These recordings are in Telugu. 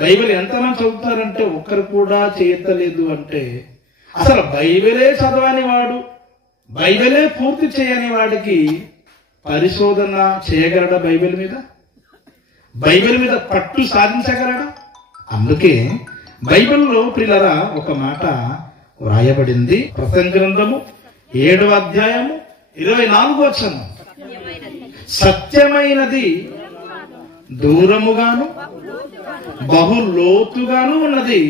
బైబిల్ ఎంతమంది చదువుతారంటే ఒక్కరు కూడా చేయలేదు అంటే అసలు బైబిలే చదవని వాడు, బైబిలే పూర్తి చేయని వాడికి పరిశోధన చేయగలడా? బైబిల్ మీద పట్టు సాధించగలడా? అందుకే బైబిల్లో ప్రియులారా ఒక మాట వ్రాయబడింది. ప్రసంగి గ్రంథము 7వ అధ్యాయము 24వ వచనం, సత్యమైనది దూరముగాను బహు లోతుగాను ఉన్నది,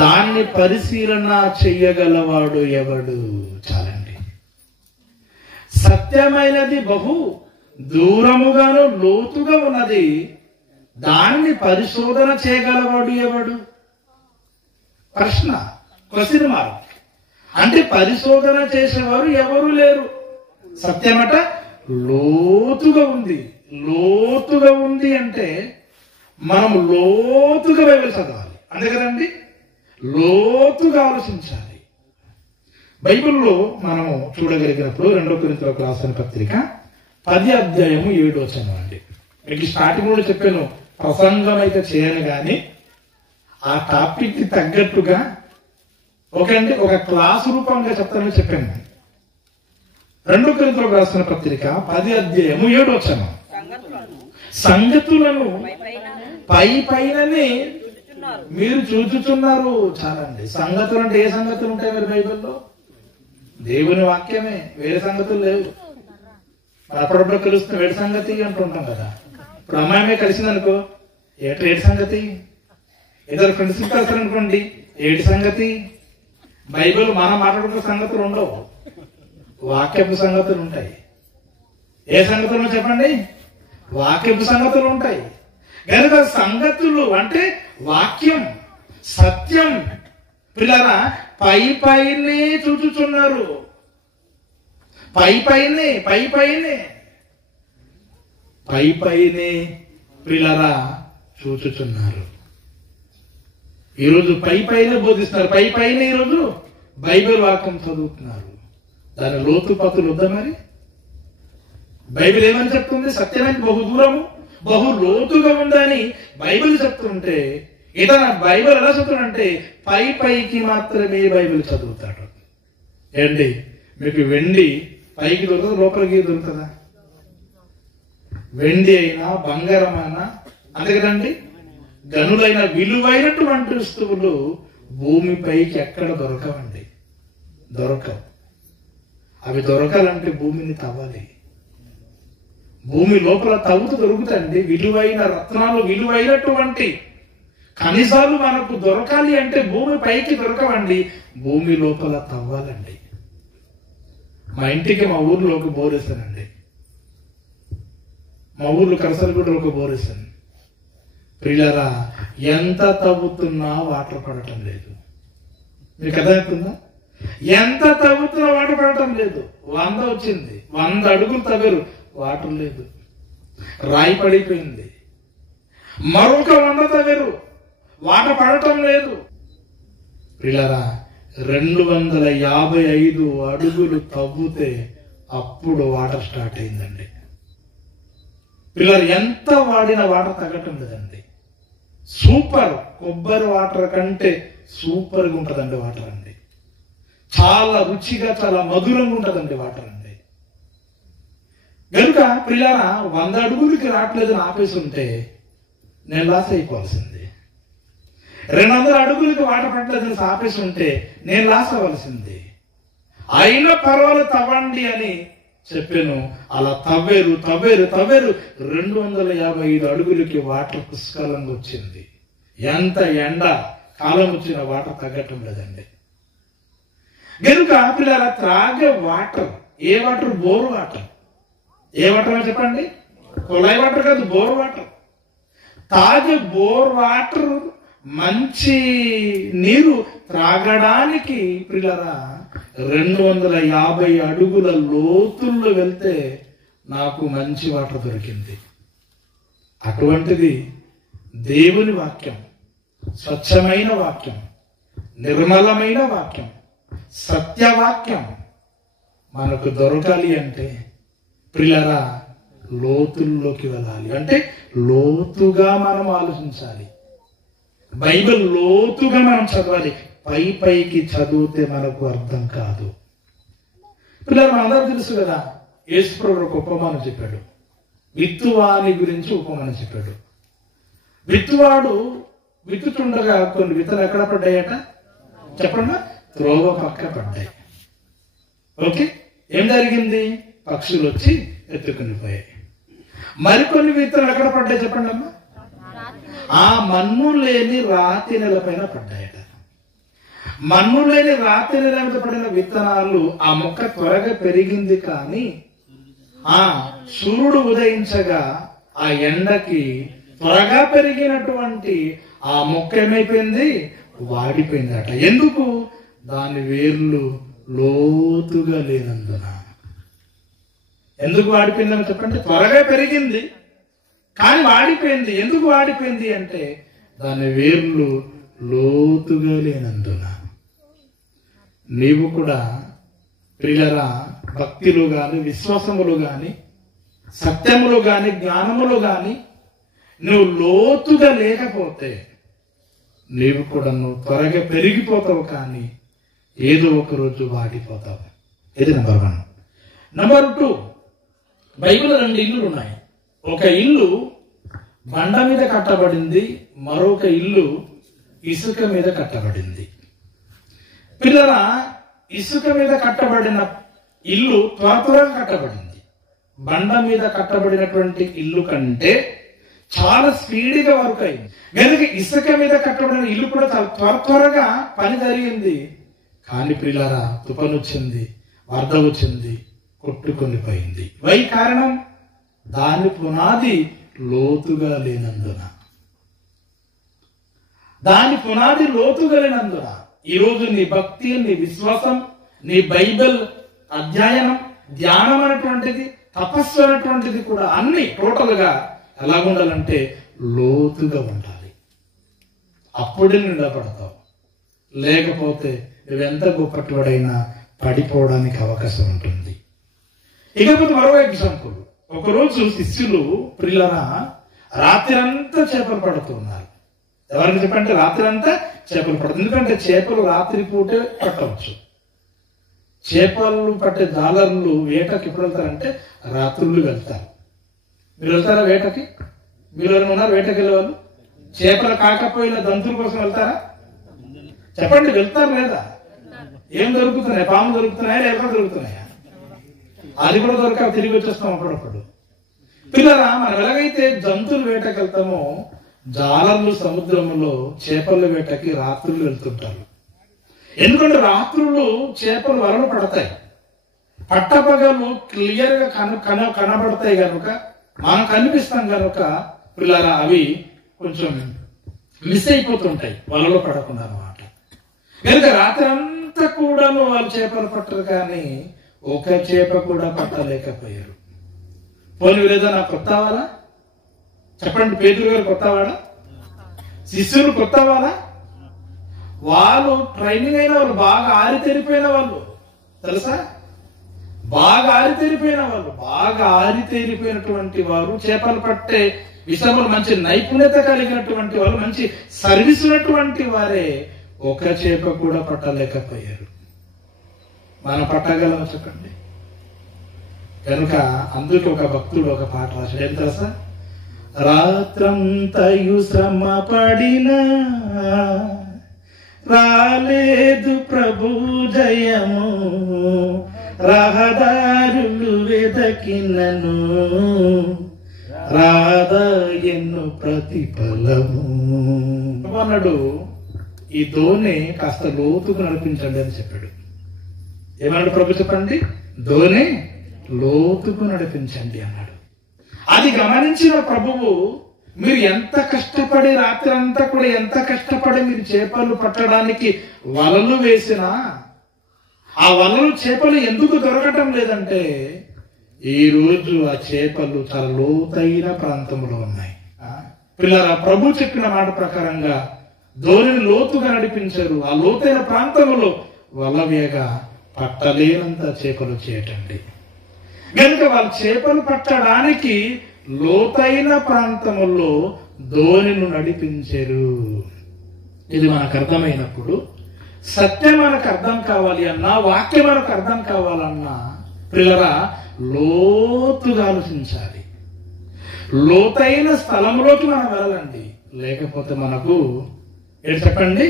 దాన్ని పరిశీలన చెయ్యగలవాడు ఎవడు? చాలండి. సత్యమైనది బహు దూరముగాను లోతుగా ఉన్నది, దాన్ని పరిశోధన చేయగలవాడు ఎవడు? Question mark. అంటే పరిశోధన చేసేవారు ఎవరు లేరు. సత్యమట లోతుగా ఉంది. లోతుగా ఉంది అంటే మనం లోతుగా బైబిల్ చదవాలి, అంతే కదండి. లోతుగా ఆలోచించాలి. బైబిల్లో మనము చూడగలిగినప్పుడు 2 కొరింథీయులకు రాసిన పత్రిక 10వ అధ్యాయము 7వ వచనం అండి. మీకు స్టార్టింగ్ కూడా చెప్పాను, ప్రసంగం అయితే చేయను కానీ ఆ టాపిక్ కి తగ్గట్టుగా ఒక క్లాసు రూపంగా చెప్తానని చెప్పాను. 2 కొరింథీయులకు రాసిన పత్రిక 10వ అధ్యాయము 7వ వచనం, సంగతులను పైననే మీరు చూచుచున్నారు. చాలండి. సంగతులు అంటే ఏ సంగతులు ఉంటాయి మరి బైబిల్లో? దేవుని వాక్యమే, వేరే సంగతులు లేవు. అప్పుడప్పుడు కలుస్తున్న వేడి సంగతి అంటుంటాం కదా. ఇప్పుడు అమ్మాయి కలిసిందనుకో, ఏటి సంగతి? ఇద్దరు ఫ్రెండ్స్ కలిసారనుకోండి, ఏటి సంగతి? బైబిల్ మనం మాట్లాడుకున్న సంగతులు ఉండవు, వాక్యపు సంగతులు ఉంటాయి. ఏ సంగతులు చెప్పండి? వాక్యపు సంగతులు ఉంటాయి. కనుక సంగతులు అంటే వాక్యం, సత్యం. పిల్లరా పైనే చూచుచున్నారు, పైనే పిల్లరా చూచుచున్నారు. ఈరోజు పైనే బోధిస్తున్నారు, పైనే ఈరోజు బైబిల్ వాక్యం చదువుతున్నారు. దాని లోతుపాతులు వద్దా మరి? బైబిల్ ఏమని చెప్తుంది? సత్యమైన బహు దూరము బహు లోతుగా ఉందని బైబిల్ చెప్తుంటే ఇతను బైబిల్ ఎలా చదువుతాడంటే పైకి మాత్రమే బైబిల్ చదువుతాడు. ఏంటి, మీకు వెండి పైకి దొరుకుతుంది, లోపలికి దొరుకుతుందా? వెండి అయినా బంగారం అయినా అంతే కదండి. గనులైన విలువైనటువంటి వస్తువులు భూమి పైకి ఎక్కడ దొరకవండి, దొరకవు. అవి దొరకాలంటే భూమిని తవ్వాలి. భూమి లోపల తవ్వుతూ దొరుకుతాయండి. విలువైన రత్నాలు, విలువైనటువంటి ఖనిజాలు మనకు దొరకాలి అంటే భూమి పైకి దొరకవండి, భూమి లోపల తవ్వాలండి. మా ఇంటికి మా ఊర్లో ఒక బోరేసానండి. మా ఊర్లో కరసలగూడలో ఒక బోరేసాను. ప్రియులారా ఎంత తవ్వుతున్నా వాటర్ పడటం లేదు. మీకు అర్థమవుతుందా? ఎంత తవ్వుతున్నా వాటర్ పడటం లేదు. 100 వచ్చింది, 100 అడుగులు తవ్వారు, వాటర్ లేదు, రాయి పడిపోయింది. మరొక 100 తవ్వారు, వాటర్ పడటం లేదు. పిల్లరా 255 అడుగులు తవ్వుతే అప్పుడు వాటర్ స్టార్ట్ అయిందండి. పిల్లలు ఎంత వాడిన వాటర్ తగ్గటం లేదండి. సూపర్, కొబ్బరి వాటర్ కంటే సూపర్గా ఉంటుందండి వాటర్ అండి. చాలా రుచిగా, చాలా మధురంగా ఉంటుందండి వాటర్ అండి. కనుక పిల్లరా 100 అడుగులకి రావట్లేదని ఆపేసి ఉంటే నేను లాస్ అయిపోవాల్సింది. 200 అడుగులకి వాటర్ పట్టలేదని ఆపేసి ఉంటే నేను లాస్ అవ్వాల్సింది. అయినా పర్వాలేదు తవ్వండి అని చెప్పాను. అలా తవ్వేరు 255 అడుగులకి వాటర్ పుష్కలంగా వచ్చింది. ఎంత ఎండ కాలం వచ్చిన వాటర్ తగ్గటం లేదండి. కనుక పిల్లల త్రాగే వాటర్, ఏ వాటర్? Bore water. ఏ వాటర్ అని చెప్పండి? కుళాయి వాటర్ కాదు, బోర్ వాటర్. తాగే బోర్ వాటర్ మంచి నీరు త్రాగడానికి పిల్లరా 250 అడుగుల లోతుల్లో వెళ్తే నాకు మంచి వాటర్ దొరికింది. అటువంటిది దేవుని వాక్యం, స్వచ్ఛమైన వాక్యం, నిర్మలమైన వాక్యం, సత్యవాక్యం మనకు దొరకాలి అంటే ప్రియులారా లోతుల్లోకి వెళ్ళాలి. అంటే లోతుగా మనం ఆలోచించాలి. బైబిల్ లోతుగా మనం చదవాలి. పైకి చదివితే మనకు అర్థం కాదు. పిల్లలు మనందరూ తెలుసు కదా, యేసుప్రభువు ఒక ఉపమానం చెప్పాడు. విత్తువాని గురించి ఉపమానం చెప్పాడు. విత్తువాడు విత్తుతుండగా కొన్ని విత్తనాలు ఎక్కడ పడ్డాయట చెప్పండి, త్రోవ పక్క పడ్డాయి. ఓకే, ఏం జరిగింది? పక్షులు వచ్చి ఎత్తుకుని పోయాయి. మరికొన్ని విత్తనాలు ఎక్కడ పడ్డాయి చెప్పండి అమ్మా? ఆ మన్ను లేని రాతి నెలపైన పడ్డాయట. మన్ను లేని రాతి నెల మీద పడిన విత్తనాలు ఆ మొక్క త్వరగా పెరిగింది, కానీ ఆ సూర్యుడు ఉదయించగా ఆ ఎండకి త్వరగా పెరిగినటువంటి ఆ మొక్క ఏమైపోయింది? వాడిపోయిందట. ఎందుకు? దాని వేర్లు లోతుగా లేనందున. ఎందుకు వాడిపోయిందని చెప్పండి. త్వరగా పెరిగింది కానీ వాడిపోయింది. ఎందుకు వాడిపోయింది అంటే దాని వేర్లు లోతుగా లేనందున. నీవు కూడా ప్రియులరా, భక్తులు గాని, విశ్వాసములు గాని, సత్యములు గాని, జ్ఞానములు గాని నువ్వు లోతుగా లేకపోతే నీవు కూడా త్వరగా పెరిగిపోతావు, కానీ ఏదో ఒక రోజు వాడిపోతావు. ఇది నెంబర్ 1. నెంబర్ 2, బైబిల్లో 2 ఇల్లులు ఉన్నాయి. ఒక ఇల్లు బండ మీద కట్టబడింది, మరొక ఇల్లు ఇసుక మీద కట్టబడింది. పిల్లరా, ఇసుక మీద కట్టబడిన ఇల్లు త్వరగా కట్టబడింది. బండ మీద కట్టబడినటువంటి ఇల్లు కంటే చాలా స్పీడ్గా వర్క్ అయింది. కనుక ఇసుక మీద కట్టబడిన ఇల్లు కూడా త్వరగా పని జరిగింది. కానీ పిల్లరా, తుఫాను వచ్చింది, వరద వచ్చింది, కొట్టుకొని పోయింది. వై కారణం? దాని పునాది లోతుగా లేనందున. దాని పునాది లోతుగా లేనందున ఈరోజు నీ భక్తి, నీ విశ్వాసం, నీ బైబిల్ అధ్యయనం, ధ్యానం అనేటువంటిది, తపస్సు అనేటువంటిది కూడా అన్ని టోటల్ గా ఎలా ఉండాలంటే లోతుగా ఉండాలి. అప్పుడే నిలబడతావు. లేకపోతే నువ్వెంత గొప్పటివాడైనా పడిపోవడానికి అవకాశం ఉంటుంది. ఇకపోతే మరో ఎగ్జాంపుల్. ఒకరోజు శిష్యులు ప్రియులరా రాత్రి అంతా చేపలు పడుతున్నారు. ఎవరికి చెప్పంటే రాత్రి అంతా చేపలు పడుతుంది. ఎందుకంటే చేపలు రాత్రి పూటే పట్టవచ్చు. చేపలు పట్టే జాలర్లు వేటకి ఎప్పుడు వెళ్తారంటే రాత్రులు వెళ్తారు. మీరు వెళ్తారా వేటకి? మీరు ఎవరైనా ఉన్నారు వేటకి వెళ్ళే వాళ్ళు? చేపలు కాకపోయినా దంతుల కోసం వెళ్తారా? చెప్పండి, వెళ్తారు లేదా? ఏం దొరుకుతున్నాయి? పాము దొరుకుతున్నాయా? ఎక్కడ దొరుకుతున్నాయా? అది కూడా దొరక తిరిగి వచ్చేస్తాం అప్పుడప్పుడు. పిల్లరా, మనం ఎలాగైతే జంతువుల వేటకి వెళ్తామో, జాలర్లు సముద్రంలో చేపల వేటకి రాత్రులు వెళ్తుంటారు. ఎందుకంటే రాత్రులు చేపలు వలలు పడతాయి, పట్టపగలు క్లియర్ గా కనబడతాయి కనుక, మనం కనిపిస్తాం కనుక పిల్లరా అవి కొంచెం మిస్ అయిపోతుంటాయి వలలో పడకుండా అన్నమాట. కనుక రాత్రి అంతా కూడాను వాళ్ళు చేపలు పట్టరు, కానీ ఒక చేప కూడా పట్టలేకపోయారు. పోనీ లేదా నాకు కొత్తవాడా? చెప్పండి, పేతురు గారు కొత్తవాడా? శిష్యులు కొత్తవాడా? వాళ్ళు ట్రైనింగ్ అయిన వాళ్ళు, బాగా ఆరితేరిపోయిన వాళ్ళు, తెలుసా? బాగా ఆరితేరిపోయినటువంటి వారు, చేపలు పట్టే విషయంలో మంచి నైపుణ్యత కలిగినటువంటి వాళ్ళు, మంచి సర్వీస్ ఉన్నటువంటి వారే ఒక చేప కూడా పట్టలేకపోయారు. మనం పట్టగలం చెప్పండి? కనుక అందుకే ఒక భక్తుడు ఒక పాట రాశాడు. ఏం తెలుసా? రాత్రంతయు శ్రమ పడినా రాలేదు ప్రభు జయము, రహదారులు వెదకినను రాధా ఎన్ను ప్రతిఫలము అన్నాడు. ఈ దోణి కాస్త లోతుకు నడిపించండి అని చెప్పాడు. ఏమన్నాడు ప్రభు చెప్పండి? దోణి లోతుకు నడిపించండి అన్నాడు. అది గమనించిన ప్రభువు, మీరు ఎంత కష్టపడి రాత్రి అంతా కూడా ఎంత కష్టపడి మీరు చేపలు పట్టడానికి వలలు వేసినా ఆ వలలు చేపలు ఎందుకు దొరకటం లేదంటే, ఈ రోజు ఆ చేపలు చాలా లోతైన ప్రాంతంలో ఉన్నాయి. పిల్లరా, ప్రభు చెప్పిన మాట ప్రకారంగా ధోనిని లోతుగా నడిపించారు. ఆ లోతైన ప్రాంతంలో వల వేగా పట్టలేనంత చేపలు చేయటండి. కనుక వాళ్ళు చేపలు పట్టడానికి లోతైన ప్రాంతములో ధోనిను నడిపించారు. ఇది మనకు అర్థమైనప్పుడు సత్యం మనకు అర్థం కావాలి అన్నా, వాక్యం మనకు అర్థం కావాలన్నా పిల్లరా లోతుగా ఆలోచించాలి. లోతైన స్థలంలోకి మనం వెళ్ళాలండి. లేకపోతే మనకు ఏంటి చెప్పండి,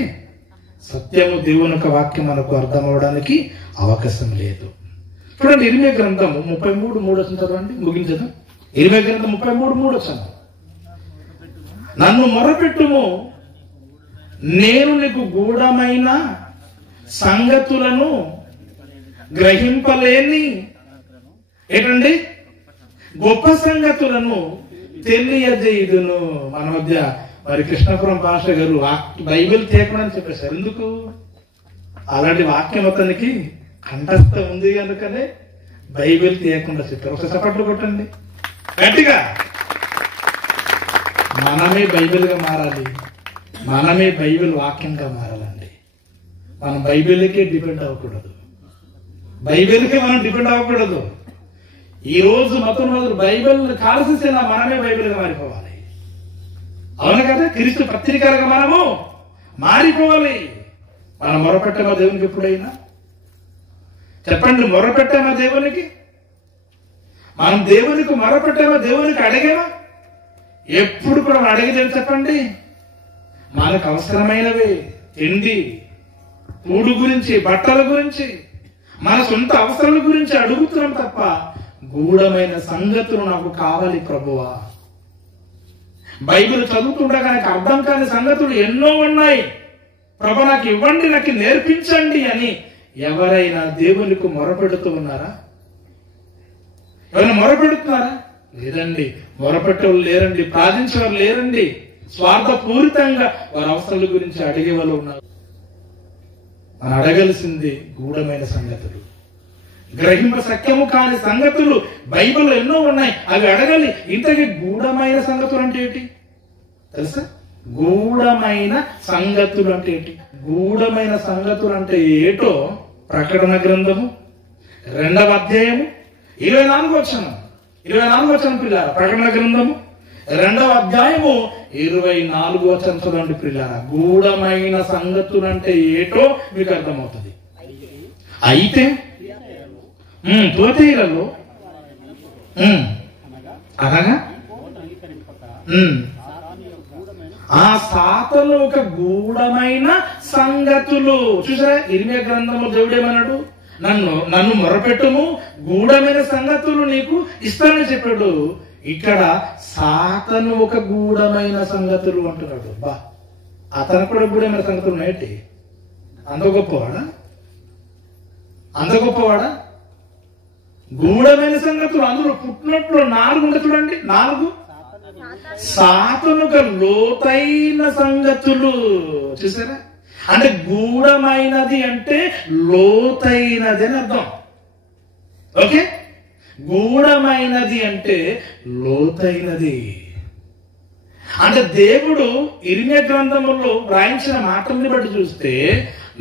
సత్యము దేవుని యొక్క వాక్యం మనకు అర్థం అవడానికి అవకాశం లేదు. చూడండి ఇర్మియా గ్రంథము 33:3 చదవండి, ముగించదు. ఇర్మియా గ్రంథం 33:3 నన్ను మొరపెట్టుము, నేను నీకు గూఢమైన సంగతులను గ్రహింపలేని ఏంటండి గొప్ప సంగతులను తెలియజేయుదును. మన మధ్య మరి కృష్ణపురం భాష గారు బైబిల్ తీయకుండా అని చెప్పేశారు. ఎందుకు? అలాంటి వాక్యం అతనికి కంఠస్థ ఉంది కనుకనే బైబిల్ తీయకుండా చెప్పారు. ఒకసారి చప్పట్లు కొట్టండి గట్టిగా. మనమే బైబిల్గా మారాలి, మనమే బైబిల్ వాక్యంగా మారాలండి. మనం బైబిల్కే డిపెండ్ అవ్వకూడదు, బైబిల్కే మనం డిపెండ్ అవ్వకూడదు. ఈ రోజు మొత్తం బైబిల్ కాల్సేనా మనమే బైబిల్గా మారిపోవాలి. అవును కదా? క్రీస్తు పత్రికలుగా మనము మారిపోవాలి. మనం మొరపెట్టామా దేవునికి? ఎప్పుడైనా చెప్పండి, మొరపెట్టామా దేవునికి? మనం దేవునికి మొరపెట్టామా? దేవునికి అడిగామా? ఎప్పుడు కూడా అడిగేది చెప్పండి, మనకు అవసరమైనవి తిండి కూడు గురించి, బట్టల గురించి, మన సొంత అవసరాల గురించి అడుగుతున్నాం తప్ప గూఢమైన సంగతులు నాకు కావాలి ప్రభువా. బైబిల్ చదువుతుండగా నాకు అర్థం కాని సంగతులు ఎన్నో ఉన్నాయి ప్రభు, నాకు ఇవ్వండి, నాకు నేర్పించండి అని ఎవరైనా దేవునికి మొరపెడుతూ ఉన్నారా? ఎవరైనా మొరపెడుతున్నారా? లేదండి. మొరపెట్టేవాళ్ళు లేరండి, ప్రార్థించేవారు లేరండి. స్వార్థపూరితంగా వారి అవసరాల గురించి అడిగే వాళ్ళు ఉన్నారు. మనం అడగలసింది గూఢమైన సంగతులు, గ్రహింప సత్యము కాని సంగతులు బైబిల్లో ఎన్నో ఉన్నాయి, అవి అడగాలి. ఇంతకీ గూఢమైన సంగతులు అంటే ఏంటి తెలుసా? గూఢమైన సంగతులు అంటే ఏంటి? గూఢమైన సంగతులు అంటే ఏటో ప్రకటన గ్రంథము 2వ అధ్యాయము 24వ వచనం పిల్లారా. ప్రకటన గ్రంథము 2వ అధ్యాయము 24వ వచనం చదవండి పిల్లారా. గూఢమైన సంగతులు అంటే ఏటో మీకు అర్థమవుతుంది. అయితే తోతేలలో అనగా ఆ సాతలో ఒక గూఢమైన సంగతులు చూసారా? ఇర్మియా గ్రంథంలో దేవుడేమన్నాడు? నన్ను మొరపెట్టుము, గూఢమైన సంగతులు నీకు ఇస్తానని చెప్పాడు. ఇక్కడ సాతను ఒక గూఢమైన సంగతులు అంటున్నాడు. బా, అతను కూడా గూఢమైన సంగతులు ఉన్నాయటి. అంత గొప్పవాడా? గూఢమైన సంగతులు అందులో పుట్టినట్లు 4 ఉంటాయి చూడండి. 4 సాతనుక లోతైన సంగతులు చూసారా? అంటే గూఢమైనది అంటే లోతైనది అని అర్థం. ఓకే, గూఢమైనది అంటే లోతైనది. అంటే దేవుడు ఇర్మియా గ్రంథములో వ్రాయించిన మాటల్ని బట్టి చూస్తే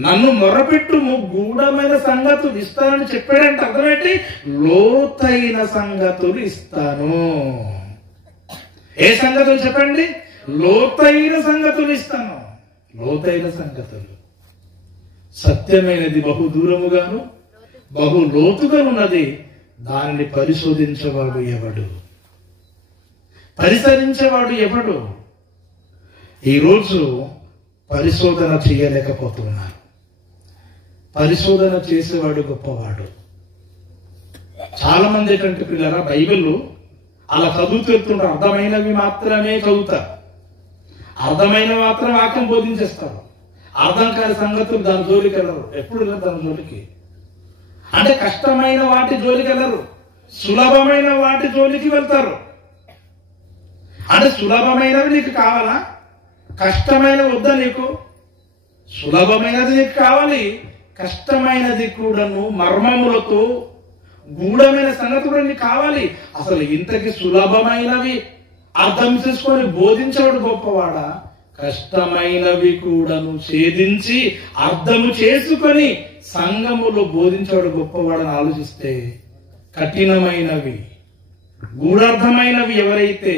నన్ను మొరపెట్టుము, గూఢమైన సంగతులు ఇస్తానని చెప్పాడంటే అర్థమేంటి? లోతైన సంగతులు ఇస్తాను. ఏ సంగతులు చెప్పండి? లోతైన సంగతులు ఇస్తాను. లోతైన సంగతులు. సత్యమైనది బహు దూరముగాను బహు లోతుగా ఉన్నది, దానిని పరిశోధించేవాడు ఎవడు? పరిశీలించేవాడు ఎవడు? ఈరోజు పరిశోధన చేయలేకపోతున్నారు. పరిశోధన చేసేవాడు గొప్పవాడు. చాలా మంది ఏంటంటే పిల్లరా, బైబిల్ అలా చదువుతుంటారు, అర్థమైనవి మాత్రమే చదువుతారు, అర్థమైన మాత్రం వాక్యం బోధించేస్తారు. అర్థం కాని సంగతులు దాని జోలికి వెళ్ళరు. ఎప్పుడు వెళ్ళరు దాని జోలికి. అంటే కష్టమైన వాటి జోలికి వెళ్ళరు, సులభమైన వాటి జోలికి వెళ్తారు. అంటే సులభమైనవి నీకు కావాలా? కష్టమైన వద్దా నీకు? సులభమైనది నీకు కావాలి, కష్టమైనది కూడాను మర్మములతో గూఢమైన సంగతులు నీకు కావాలి. అసలు ఇంతకి సులభమైనవి అర్థం చేసుకొని బోధించేవాడు గొప్పవాడా? కష్టమైనవి కూడాను ఛేదించి అర్థము చేసుకొని సంఘములో బోధించేవాడు గొప్పవాడని ఆలోచిస్తే, కఠినమైనవి గూఢార్థమైనవి ఎవరైతే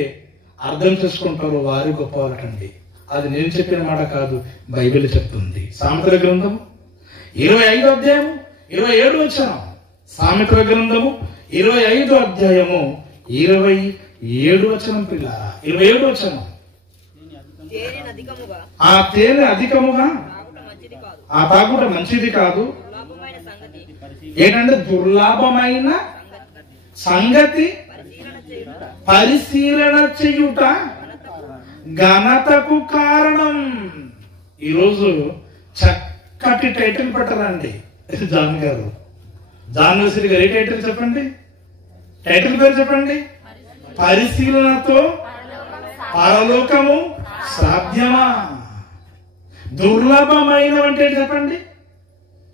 అర్థం చేసుకుంటారో వారి గొప్పవాళ్ళండి. అది నేను చెప్పిన మాట కాదు, బైబిల్ చెప్తుంది. సామెతల గ్రంథము 25వ అధ్యాయము 27 వచనం. సామెతల గ్రంథము 25వ అధ్యాయము 27 వచనం పిల్లారా, 27 వచనం. ఆ తేనె అధికముగా ఆ తాగుట మంచిది కాదు. ఏంటంటే దుర్లాభమైన సంగతి పరిశీలన చేయుట ఘనతకు కారణం. ఈరోజు చక్కటి టైటిల్ పెట్టరండి జాన్ గారు, జాన్ వసీలి గారు. ఏ టైటిల్ చెప్పండి, టైటిల్ పేరు చెప్పండి. పరిశీలనతో పరలోకము సాధ్యమా? దుర్లభమైన అంటే చెప్పండి,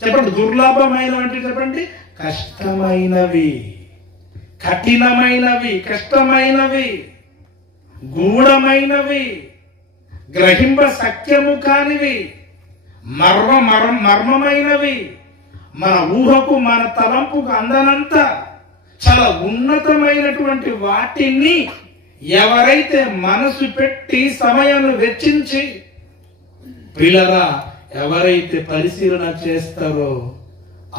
చెప్పండి. దుర్లభమైన అంటే చెప్పండి. కష్టమైనవి, కఠినమైనవి, కష్టమైనవి, గూఢమైనవి, గ్రహింప సత్యము కానివి, మర్మమైనవి, మన ఊహకు మన తలంపుకు అందనంత చాలా ఉన్నతమైనటువంటి వాటిని ఎవరైతే మనసు పెట్టి సమయాన్ని వెచ్చించి పిల్లరా ఎవరైతే పరిశీలన చేస్తారో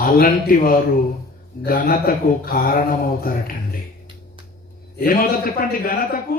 అలాంటి వారు ఘనతకు కారణమవుతారటండి. ఏమవుతారు చెప్పండి? ఘనతకు